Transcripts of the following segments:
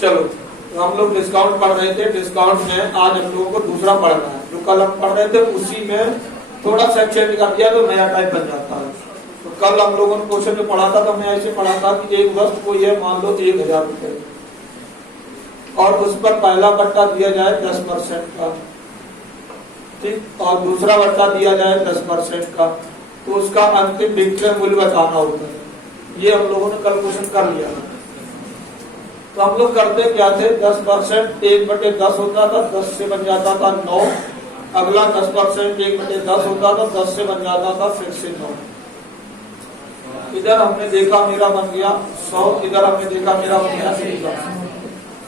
चलो तो हम लोग डिस्काउंट पढ़ रहे थे। डिस्काउंट में आज हम लोगों को दूसरा पढ़ना है। जो कल हम पढ़ रहे थे उसी में थोड़ा सा चेंज कर दिया तो नया टाइप बन जाता है। तो कल हम लोगों ने क्वेश्चन में पढ़ा था तो हमने ऐसे पढ़ा था कि एक वस्तु को यह मान लो 1000 रुपए और उस पर पहला बट्टा दिया जाए 10% का, ठीक, और दूसरा बट्टा दिया जाए 10% का, तो उसका अंतिम विक्रय मूल्य बताना होता है। ये हम लोगों ने कल क्वेश्चन कर लिया था। तो हम लोग करते क्या थे, 10% 1/10 होता था, 10 से बन जाता था 9। अगला 10% 1/10 होता था, 10 से बन जाता था फिर से 9। इधर हमने देखा मेरा बन गया 100, इधर हमने देखा मेरा बन गया 100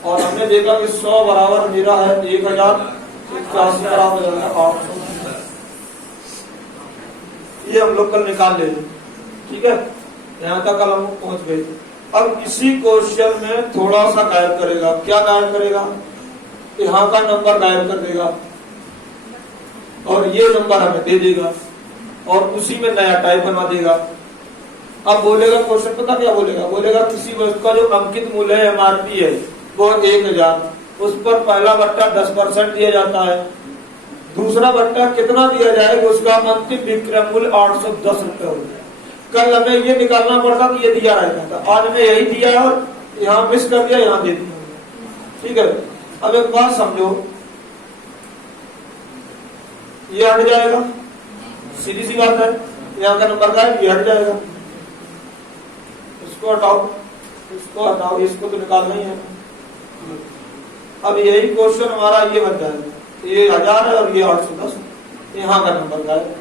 और हमने देखा कि 100 बराबर मेरा है 1000, 81 बराबर है 800। ये हम लोग कल निकाल ले, ठीक है। यहाँ तक कल हम पहुंच गए। अब इसी क्वेश्चन में थोड़ा सा गायब करेगा। क्या गायब करेगा, यहाँ का नंबर गायब कर देगा और ये नंबर हमें दे देगा और उसी में नया टाइप बना देगा। अब बोलेगा क्वेश्चन, पता क्या बोलेगा, बोलेगा किसी वस्तु का जो अंकित मूल्य है MRP है वो 1000, उस पर पहला बट्टा 10% दिया जाता है, दूसरा बट्टा कितना दिया जाएगा, उसका अंतिम विक्रय मूल्य 810 रुपए हो जाए। कल हमें ये निकालना पड़ता कि ये दिया रहता था, आज हमें यही दिया और यहाँ मिस कर दिया, यहाँ दे दिया, ठीक है। अब एक बात समझो, ये हट जाएगा, सीधी सी बात है, यहाँ का नंबर का है, ये हट जाएगा, इसको हटाओ, इसको हटाओ, इसको तो निकालना ही है। अब यही क्वेश्चन हमारा ये बन जाएगा, ये 1000 है और ये 810, यहाँ का नंबर का है,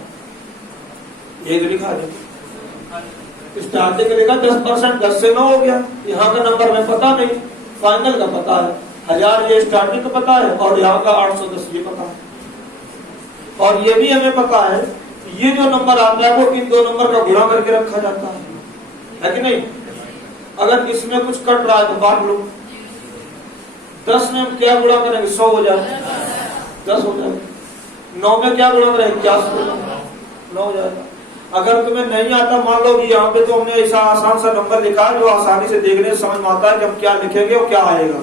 ये तो लिखा है। स्टार्टिंग करेगा 10%, 10 से 9 हो गया, यहाँ का नंबर में पता नहीं, फाइनल का पता है 1000, ये स्टार्टिंग का पता है और यहाँ का 810 ये पता है। और ये भी हमें पता है ये जो नंबर आता है वो इन दो नंबर का गुणा करके रखा जाता है कि नहीं। अगर इसमें कुछ कट रहा है तो बांट लो, 10 में क्या गुणा करेंगे, 100 हो जाए, 10 हो जाएगा। 9 में क्या गुणा करेंगे, 81, 9 हो जाएगा। अगर तुम्हें नहीं आता, मान लो कि यहाँ पे तो हमने ऐसा आसान सा नंबर लिखा है जो आसानी से देखने से समझ में आता है कि हम क्या लिखेंगे और क्या आएगा।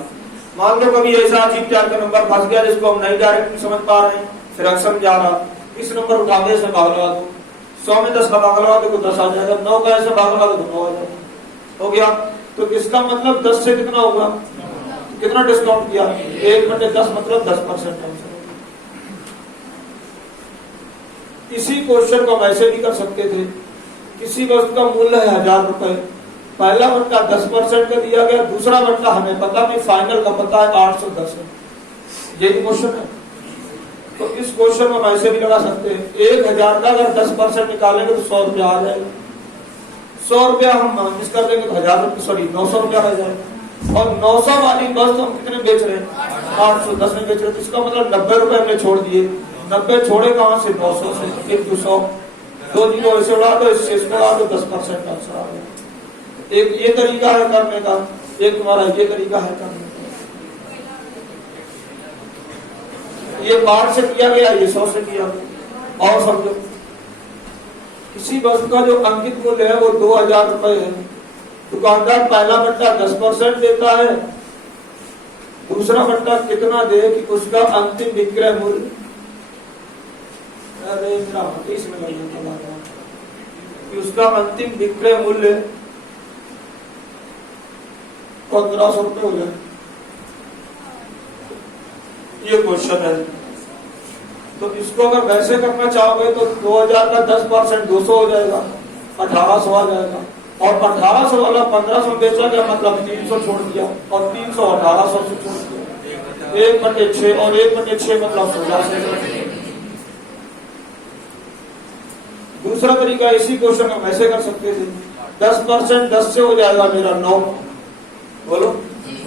मान लो कभी ऐसा अजीब टाइप का नंबर फंस गया जिसको हम नहीं डायरेक्ट समझ पा रहे हैं, फिर अक्सर जा रहा, इस नंबर उठा के इसमें भाग लगा दो, 100 में 10 का भाग लगा दो तो 10 आ जाएगा, 9 का ऐसे भाग लगा दो तो 9 आ जाएगा, हो गया। तो इसका मतलब 10 से कितना होगा, कितना डिस्काउंट किया, 1/10 मतलब 10%। इसी क्वेश्चन को हम ऐसे भी कर सकते थे, किसी वस्तु का मूल्य है 1000 रुपए, पहला बट्टा 10% का दिया गया, दूसरा बट्टा हमें पता नहीं, फाइनल का पता है 810 है, यही क्वेश्चन है। तो इस क्वेश्चन में हम ऐसे भी लगा सकते हैं, 1000 का अगर 10% निकालेंगे तो 100 रुपया आ जाएगा, 100 रुपया हम माइनस कर देंगे तो 1000 रुपये, सॉरी 900 रुपया आ जाएगा। और 900 वाली वस्तु हम कितने बेच रहे हैं, 810 में बेच रहे हैं, तो इसका मतलब 90 रुपए हमने छोड़ दिए, 90 छोड़े कहां से, 900 से, 100, 2 जीरो ऐसे उड़ा दो, इससे इसको उड़ा दो, 10% आंसर आ गया। एक ये तरीका है करने का, एक तुम्हारा ये तरीका है करने का। ये 12 से किया गया, ये 100 से किया गया। और समझो, किसी वस्तु का जो अंकित मूल्य है वो 2000 रुपए है, दुकानदार पहला बट्टा 10% देता है, दूसरा बट्टा कितना दे कि उसका अंतिम विक्रय मूल्य, अरे इसमें कि उसका अंतिम विक्रय मूल्य 1500 रुपए हो जाए, ये क्वेश्चन है। तो इसको अगर वैसे करना चाहोगे तो 2000 का 10% 200 हो जाएगा, 1800 आ जाएगा, और 1800 वाला 1500 बेचा गया, मतलब 300 छोड़ दिया, और 300 1800 से छोड़ दिया, 1/6 और 1/6 मतलब 1600। दूसरा तरीका इसी क्वेश्चन में ऐसे कर सकते थे, 10% 10 से हो जाएगा मेरा 9, बोलो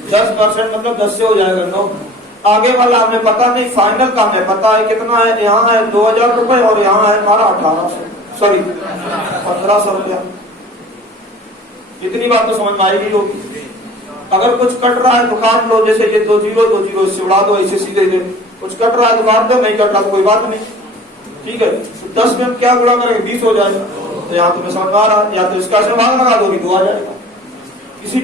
10% मतलब 10 से हो जाएगा 9। आगे वाला हमें पता नहीं, फाइनल का हमें पता है कितना है, यहाँ है 2000 रुपए और यहाँ है हमारा 1800, सॉरी 1500 रुपया। इतनी बात तो समझ में आएगी होगी। अगर कुछ कट रहा है तो काट लो, जैसे ये 2 जीरो इससे उड़ा दो, ऐसे सीधे दे, कुछ कट रहा है तो काट दो, नहीं कट रहा तो कोई बात नहीं, ठीक है। तो 10 में हम क्या गुणा करेंगे, 20 हो जाएगा, तो यहाँ तुम्हें समझ आ रहा है, या तो इसका से भाग लगा दो, 2 आ जाएगा, इसी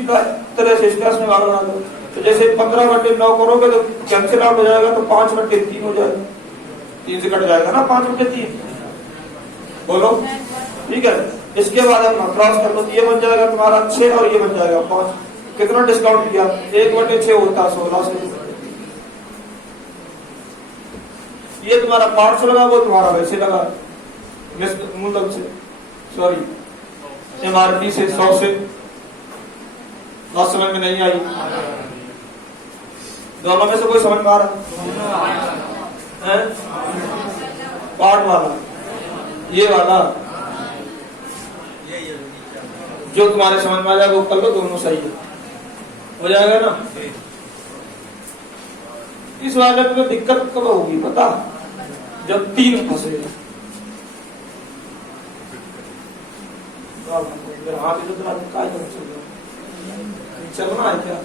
तरह से इसका से भाग लगा दो, तो जैसे 15/9 करोगे तो कैंसिल आउट हो जाएगा, तो 5/3 हो जाएगा, 3 से कट जाएगा ना 5/3। बोलो ठीक है। इसके बाद हम क्रॉस कर लो, ये बन जाएगा तुम्हारा 6 और ये बन जाएगा 5। कितना डिस्काउंट किया? 1/6 होता है 16 से। ये तुम्हारा 500 लगा, वो तुम्हारा वैसे लगा मतलब से, सॉरी MRP से 100 से। बात समझ में नहीं आई? दोनों में से कोई समझ में आ रहा है? पार्ट वाला, ये वाला जो तुम्हारे समझ में आ जाएगा वो कर लो, दोनों सही है, हो जाएगा ना। इस वाले में तो दिक्कत कब होगी पता? जब 3 फंसे। चलना है क्या?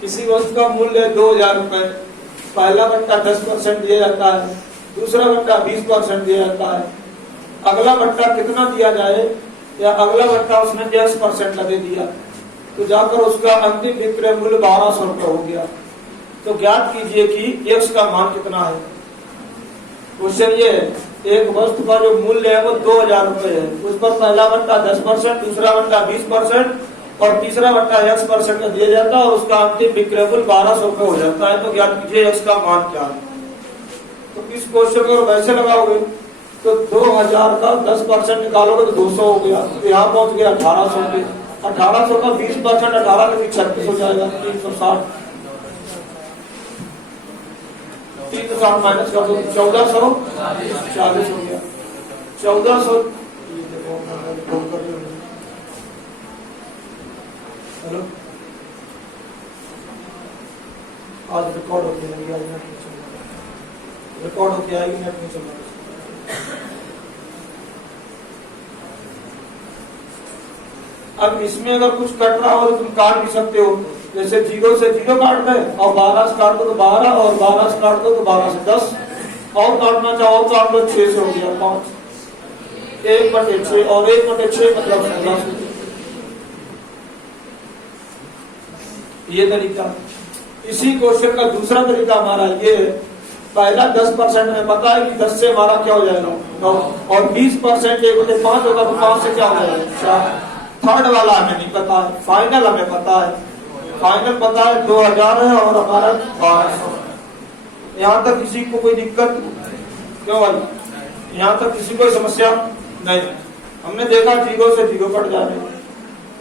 किसी वस्तु का मूल्य 2000 रुपए, पहला बट्टा 10% दिया जाता है, दूसरा बट्टा 20% दिया जाता है, अगला बट्टा कितना दिया जाए, या अगला बट्टा उसने 10% लगे दिया, तो जाकर उसका अंतिम विक्रय मूल्य 1200 रुपये हो गया। तो ज्ञात कीजिए कि x का मान कितना है। क्वेश्चन ये है, एक वस्तु का जो मूल्य है वो 2000 रुपए है, उस पर पहला बट्टा 10%, दूसरा बट्टा 20% और तीसरा बट्टा 10% का दिया जाता है, और उसका अंतिम विक्रय मूल्य 1200 रुपये हो जाता है। तो ज्ञात कीजिए x का मान क्या है। तो इस क्वेश्चन को वैसे लगाओगे तो 2000 का 10% निकालोगे तो 200 हो गया, तो यहाँ पहुंच गया 1800 के। 1800 का 20% 18 में 36 हो जाएगा, 360। 360 माइनस कर दो, 1440 हो गया। 1400 हेलो, आज रिकॉर्ड होती है, रिकॉर्ड होती आएगी, नेट नहीं चल रहा। अब इसमें अगर कुछ कट रहा हो तो तुम काट भी सकते हो, जैसे 0 से 0 काट दे और 12 से काट दो तो 12, और 12 से काट दो तो 12 से 10, और काटना चाहो तो काट लो, 6 से हो गया 5, 1/6 और 1/6 मतलब 16। ये तरीका। इसी क्वेश्चन का दूसरा तरीका हमारा ये है, पहला 10% में पता है कि 10 से हमारा क्या हो जाएगा 9, और 20% 1/5 होगा तो 5 से क्या हो जाएगा 4। थर्ड वाला हमें नहीं पता है, फाइनल हमें पता है। फाइनल पता है 2000 है और हमारा 1200। यहाँ तक किसी को कोई दिक्कत? क्यों भाई, यहाँ तक किसी को समस्या नहीं। हमने देखा 0 से 0 कट जा रहे,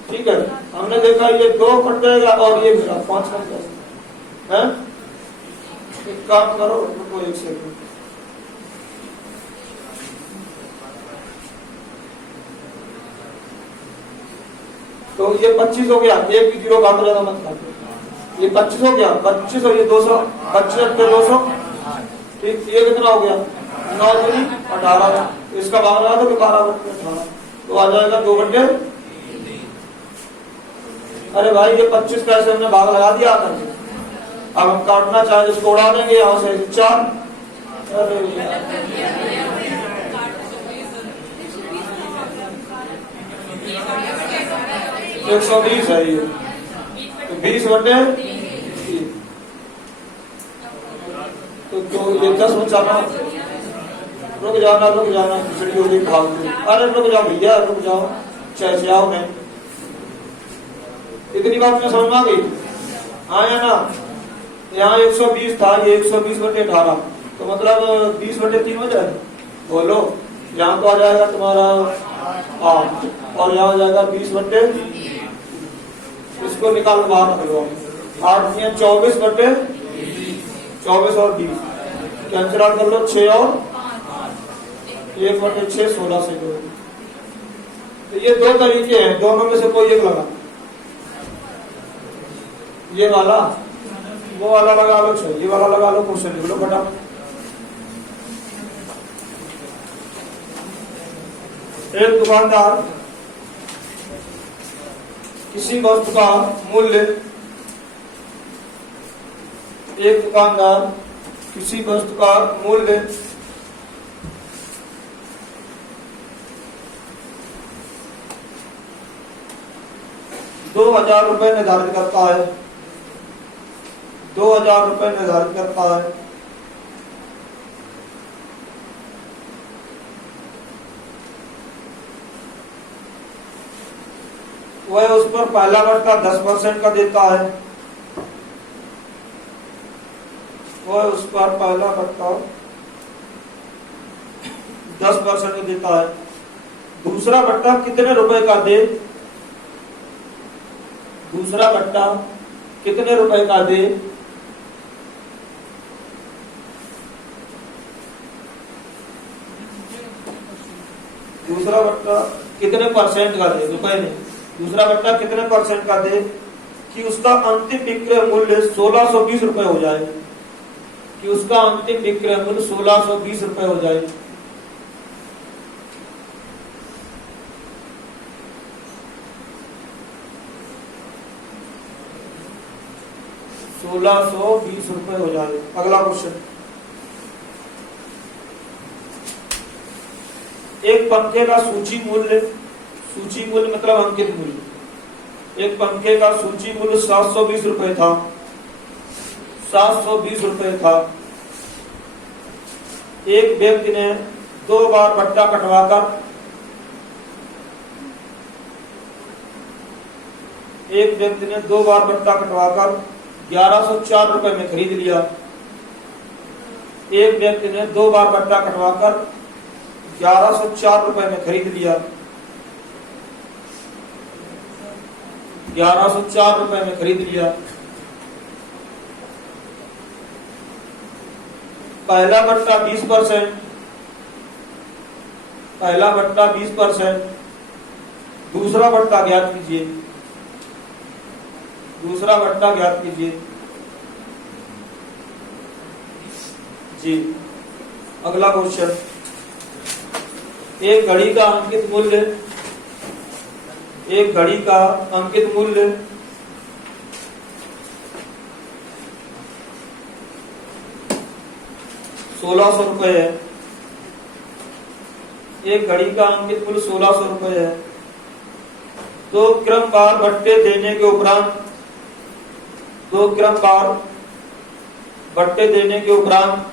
ठीक है। हमने देखा ये 2 कट जाएगा और ये मेरा 5 कट जाएगा। एक काम करो, रुको 1 सेकंड। तो ये 25 हो गया, एक भी 0 काट जाएगा मत काटो। ये 25 हो गया, 25 और ये 200, 25 पे 200, ठीक। ये कितना हो गया 9 दूनी 18, इसका भाग लगा दो 12/18, तो आ जाएगा 2/। अरे भाई ये 25 कैसे हमने भाग लगा दिया करके, अब हम काटना चाहे इसको उड़ा देंगे यहाँ से 4। अरे 120 है ये, तो 20/3 तो ये 10 बचाना। रुक जाना खिचड़ी हो गई फालतू। अरे रुक जाओ भैया, रुक जाओ, चाहे आओ नहीं। इतनी बात में समझ में आ गई? हाँ या ना? यहाँ 120 था, ये 120/18, तो मतलब 20/3 हो जाए। बोलो, यहाँ तो आ जाएगा तुम्हारा 8 और यहाँ आ जाएगा 20/। इसको निकाल बाहर करो, 8 दिए 24/24 और 20 कैंसिल आउट कर लो, 6 और 1/6 16 से दो। तो ये 2 तरीके हैं, दोनों में से कोई एक लगा। ये वाला, वो वाला लगा लो, ये वाला लगा लो, क्वेश्चन लिख लो बेटा। एक दुकानदार किसी वस्तु का मूल्य, एक दुकानदार किसी वस्तु का मूल्य 2000 रुपए निर्धारित करता है, 2000 रुपए निर्धारित करता है। वह उस पर पहला बट्टा 10% का देता है, वह उस पर पहला बट्टा 10% देता है। दूसरा बट्टा कितने रुपए का दे, दूसरा बट्टा कितने रुपए का दे, दूसरा बट्टा कितने परसेंट का दे, रुपए नहीं, दूसरा बट्टा कितने परसेंट का दे कि उसका अंतिम विक्रय मूल्य 1620 रुपए हो जाए, कि उसका अंतिम विक्रय मूल्य 1620 रुपए हो जाए। ₹1620 हो जाए। अगला क्वेश्चन, एक पंखे का सूची मूल्य, सूची मूल्य मतलब अंकित मूल्य, एक पंखे का सूची मूल्य 720 रुपए था, 720 रुपए था। एक व्यक्ति ने 2 बार बट्टा कटवाकर, एक व्यक्ति ने 2 बार बट्टा कटवाकर 1104 रुपए में खरीद लिया। एक व्यक्ति ने 2 बार बट्टा कटवाकर 1104 रुपए में खरीद लिया, 1104 रुपए में खरीद लिया। पहला बट्टा 20%, पहला बट्टा 20%, दूसरा बट्टा ज्ञात कीजिए, दूसरा बट्टा ज्ञात कीजिए जी। अगला क्वेश्चन, एक घड़ी का अंकित मूल्य, एक घड़ी का अंकित मूल्य 1600 रुपए है, एक घड़ी का अंकित मूल्य 1600 रुपए है। तो क्रमवार बट्टे देने के उपरांत, दो क्रमवार बट्टे देने के उपरांत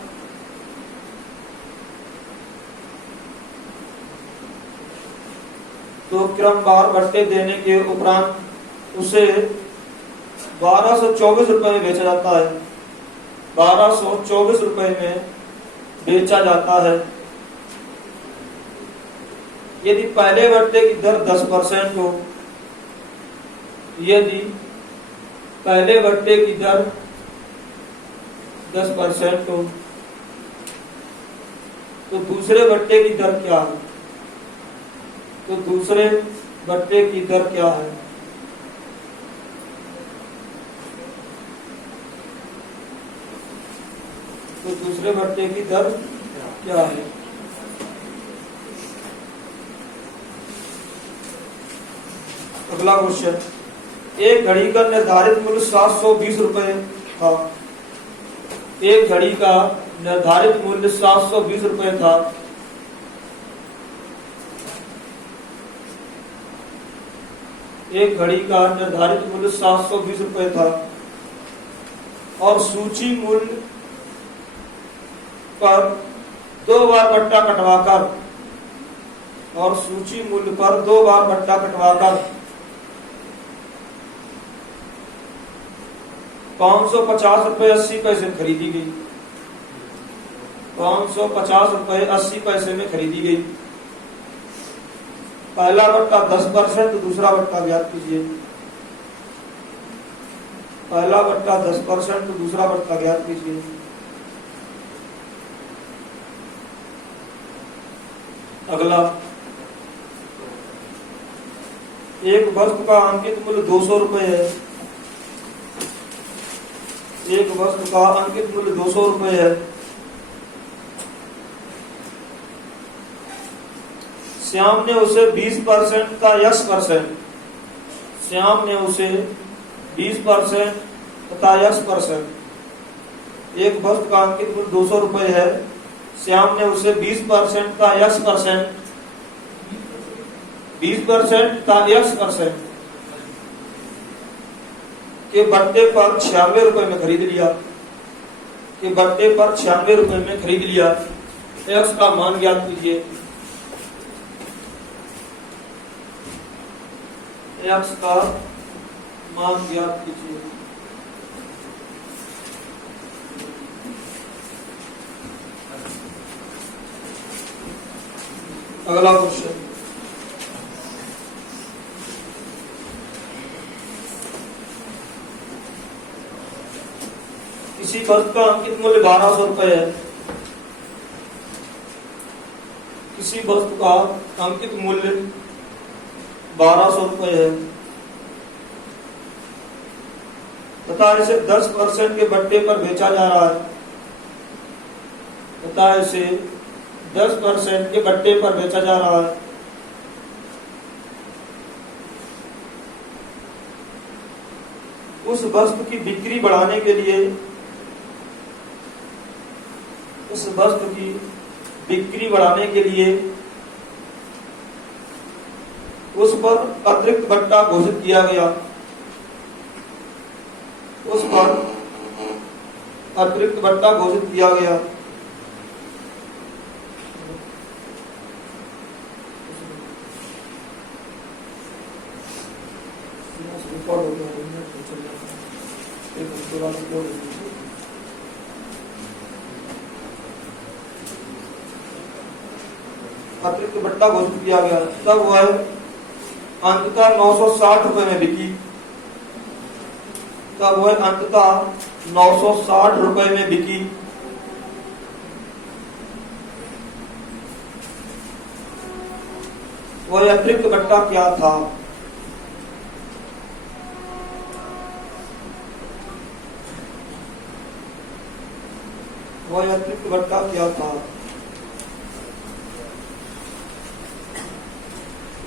तो क्रमवार बट्टे देने के उपरांत उसे 1224 रुपए में बेचा जाता है, 1224 रुपए में बेचा जाता है। यदि पहले बट्टे की दर 10% हो, यदि पहले बट्टे की दर 10% हो, तो दूसरे बट्टे की दर क्या है, तो दूसरे बट्टे की दर क्या है? तो दूसरे बट्टे की दर क्या है? अगला क्वेश्चन, एक घड़ी का निर्धारित मूल्य 720 रुपए था, एक घड़ी का निर्धारित मूल्य 720 रुपए था। एक घड़ी का निर्धारित मूल्य 720 रुपए था और सूची मूल्य पर 2 बार बट्टा कटवाकर, और सूची मूल्य पर 2 बार बट्टा कटवाकर 550 रुपए 80 पैसे में खरीदी गई, 550 रुपए 80 पैसे में खरीदी गई। पहला बट्टा 10%, दूसरा बट्टा ज्ञात कीजिए। पहला बट्टा 10%, दूसरा बट्टा ज्ञात कीजिए। अगला, एक वस्तु का अंकित मूल्य 200 रुपए है, एक वस्तु का अंकित मूल्य 200 रुपए है। श्याम ने उसे 20% का X%, श्याम ने उसे 20% तथा X%, एक वस्तु का अंकित मूल्य 200 रुपए है, श्याम ने उसे 20% का X%, 20% का X%, के बट्टे पर 96 रुपए में खरीद लिया, के बट्टे पर 96 रुपए में खरीद लिया। एक्स का मान ज्ञात कीजिए। एक्स का मान ज्ञात कीजिए। अगला क्वेश्चन, किसी वस्तु का अंकित मूल्य 1200 रुपए है। किसी वस्तु का अंकित मूल्य 1200 रुपए है तथा इसे 10% के बट्टे पर बेचा जा रहा है, तथा इसे 10% के बट्टे पर बेचा जा रहा है। उस वस्तु की बिक्री बढ़ाने के लिए, उस वस्तु की बिक्री बढ़ाने के लिए उस पर अतिरिक्त बट्टा घोषित किया गया। उस पर अतिरिक्त बट्टा घोषित किया गया। अतिरिक्त बट्टा घोषित किया गया, तब वह अंततः 960 रुपए में बिकी। तब वह अंततः 960 रुपए में बिकी। वह अतिरिक्त बट्टा क्या था? वह अतिरिक्त बट्टा क्या था?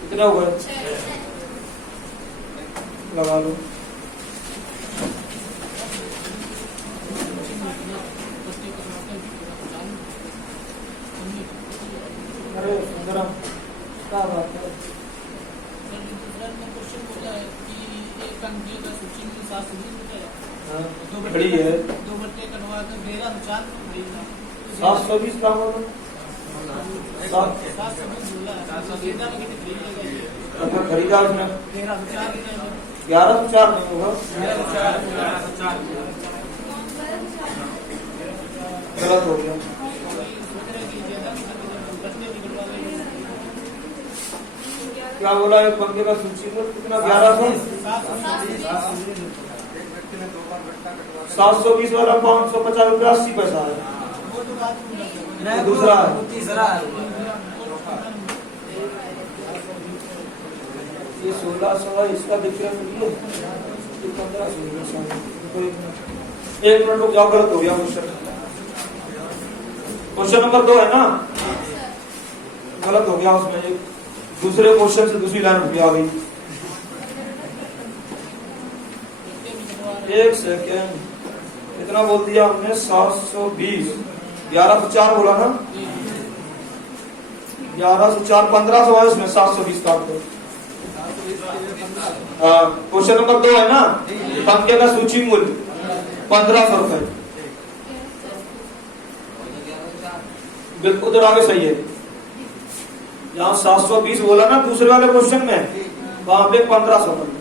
कितना हुआ? लगा लो। अरे सुंदरम क्या बात है? खड़ी है 720 का होगा। खरीदा उसने 1104 नहीं होगा, गलत हो गया। क्या बोला एक पंखे का सूची में कितना? 1100। 720 वाला 550 रुपया 80 पैसा है। दूसरा तीसरा ये 1600 है, इसका डिफरेंस है 1500। एक मिनट रुक जाओ, गलत हो गया क्वेश्चन। क्वेश्चन नंबर 2 है ना, गलत हो गया उसमें। दूसरे क्वेश्चन से दूसरी लाइन रुक आ गई। एक सेकेंड, कितना बोल दिया हमने? 720। 1104 बोला ना? 1104 1500 है इसमें, 720 काट दो। क्वेश्चन नंबर 2 है ना, पंखे का सूची मूल्य 1500 रुपए। बिल्कुल उधर आगे सही है। यहाँ 720 बोला ना दूसरे वाले क्वेश्चन में, वहां पे 1500 रुपए।